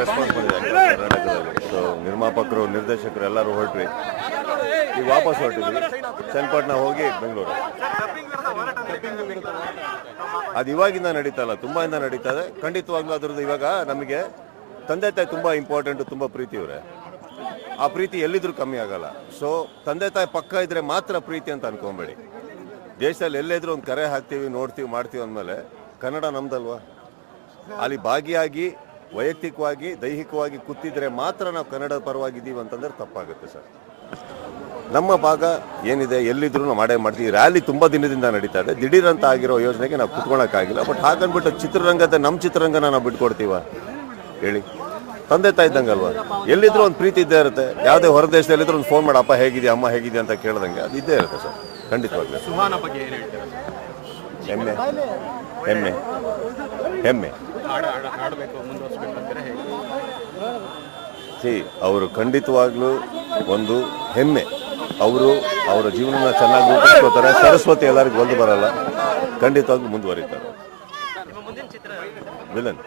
Response ಮಾಡಿದ್ದಾರೆ ಕರ್ನಾಟಕದಲ್ಲಿ. So ನಿರ್ಮಾಪಕರು, ನಿರ್ದೇಶಕರು ಎಲ್ಲರೂ ಹೊರಟ್ರಿ. ಈಗ ವಾಪಸ್ ಹೊರಟಿದ್ವಿ. ಚನ್ನಪಟ್ಟಣ ಹೋಗಿ ಬೆಂಗಳೂರು. ಅದು ಇವಾಗಿಂದ ನಡೀತಲ್ಲ, ತುಂಬಾ ಇಂದ ನಡೀತಾ ಇದೆ. ಖಂಡಿತವಾಗ್ಲೂ ಅದ್ರದ್ದು ಇವಾಗ ನಮಗೆ ತಂದೆ ತಾಯಿ ತುಂಬಾ ಇಂಪಾರ್ಟೆಂಟ್, ತುಂಬಾ ಪ್ರೀತಿ ಇವರೇ. ಆ ಪ್ರೀತಿ ಎಲ್ಲಿದ್ರೂ ಕಮ್ಮಿ ಆಗಲ್ಲ. ಸೊ ತಂದೆ ತಾಯಿ ಪಕ್ಕ ಇದ್ರೆ ಮಾತ್ರ ಪ್ರೀತಿ ಅಂತ ಅನ್ಕೊಂಬೇಡಿ. ದೇಶದಲ್ಲಿ ಎಲ್ಲೇದ್ರೂ ಒಂದು ಕರೆ ಹಾಕ್ತೀವಿ, ನೋಡ್ತೀವಿ, ಮಾಡ್ತೀವಿ ಅಂದಮೇಲೆ ಕನ್ನಡ ನಮ್ದಲ್ವಾ. ಅಲ್ಲಿ ಭಾಗಿಯಾಗಿ ವೈಯಕ್ತಿಕವಾಗಿ ದೈಹಿಕವಾಗಿ ಕೂತಿದ್ರೆ ಮಾತ್ರ ನಾವು ಕನ್ನಡದ ಪರವಾಗಿದ್ದೀವಿ ಅಂತಂದ್ರೆ ತಪ್ಪಾಗುತ್ತೆ ಸರ್. ನಮ್ಮ ಭಾಗ ಏನಿದೆ ಎಲ್ಲಿದ್ರು ನಾವು ಮಾಡೇ ಮಾಡ್ತೀವಿ. ರ್ಯಾಲಿ ತುಂಬ ದಿನದಿಂದ ನಡೀತಾ ಇದೆ. ದಿಢೀರಂತ ಆಗಿರೋ ಯೋಜನೆಗೆ ನಾವು ಕುತ್ಕೊಳ್ಳೋಕ್ಕಾಗಿಲ್ಲ. ಬಟ್ ಹಾಗನ್ಬಿಟ್ಟು ಚಿತ್ರರಂಗದ ನಮ್ಮ ಚಿತ್ರರಂಗನ ನಾವು ಬಿಟ್ಕೊಡ್ತೀವ ಹೇಳಿ? ತಂದೆ ತಾಯಿ ಇದ್ದಂಗಲ್ವಾ. ಎಲ್ಲಿದ್ರು ಒಂದು ಪ್ರೀತಿ ಇದ್ದೇ ಇರುತ್ತೆ. ಯಾವುದೇ ಹೊರ ದೇಶದಲ್ಲಿದ್ರು ಒಂದು ಫೋನ್ ಮಾಡಿ ಅಪ್ಪ ಹೇಗಿದೆಯಾ, ಅಮ್ಮ ಹೇಗಿದೆಯಾ ಅಂತ ಕೇಳ್ದಂಗೆ ಅದು ಇದ್ದೇ ಇರುತ್ತೆ ಸರ್. ಖಂಡಿತವಾಗ್ಲೂ ಹೆಮ್ಮೆ ಹೆಮ್ಮೆ ಹೆಮ್ಮೆ ಅವರು ಖಂಡಿತವಾಗ್ಲೂ ಒಂದು ಹೆಮ್ಮೆ. ಅವರು ಅವರ ಜೀವನ ಚೆನ್ನಾಗಿ ರೂಪಿಸ್ಕೋತಾರೆ. ಸರಸ್ವತಿ ಎಲ್ಲರಿಗೂ ಒಂದು ಬರಲ್ಲ. ಖಂಡಿತವಾಗ್ಲೂ ಮುಂದುವರಿತಾರೆ. ವಿಲನ್